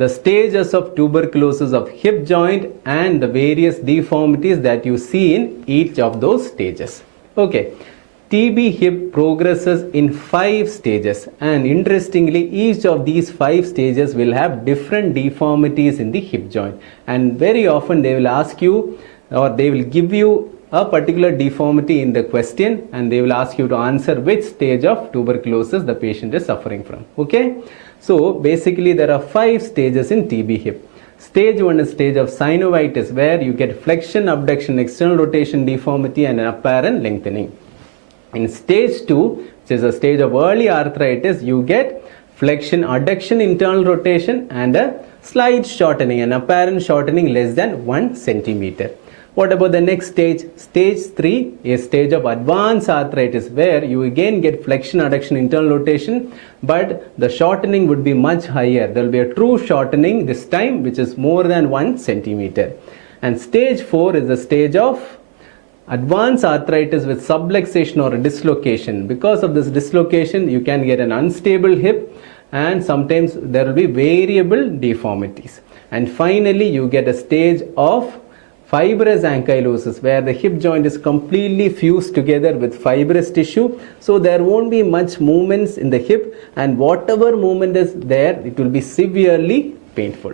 the stages of tuberculosis of hip joint and the various deformities that you see in each of those stages. Okay. TB hip progresses in 5 stages, and interestingly each of these 5 stages will have different deformities in the hip joint, and very often they will ask you or they will give you a particular deformity in the question and they will ask you to answer which stage of tuberculosis the patient is suffering from. Okay, so basically there are 5 stages in TB hip. Stage 1 is stage of synovitis, where you get flexion, abduction, external rotation deformity and an apparent lengthening. In stage 2, which is a stage of early arthritis, you get flexion, adduction, internal rotation and a slight shortening, an apparent shortening less than 1 centimeter. What about the next stage? Stage 3 is stage of advanced arthritis, where you again get flexion, adduction, internal rotation, but the shortening would be much higher. There will be a true shortening this time, which is more than 1 centimeter. And stage 4 is the stage of advanced arthritis with subluxation or a dislocation. Because of this dislocation, you can get an unstable hip and sometimes there will be variable deformities. And finally, you get a stage of fibrous ankylosis, where the hip joint is completely fused together with fibrous tissue, so there won't be much movements in the hip, and whatever movement is there, it will be severely painful.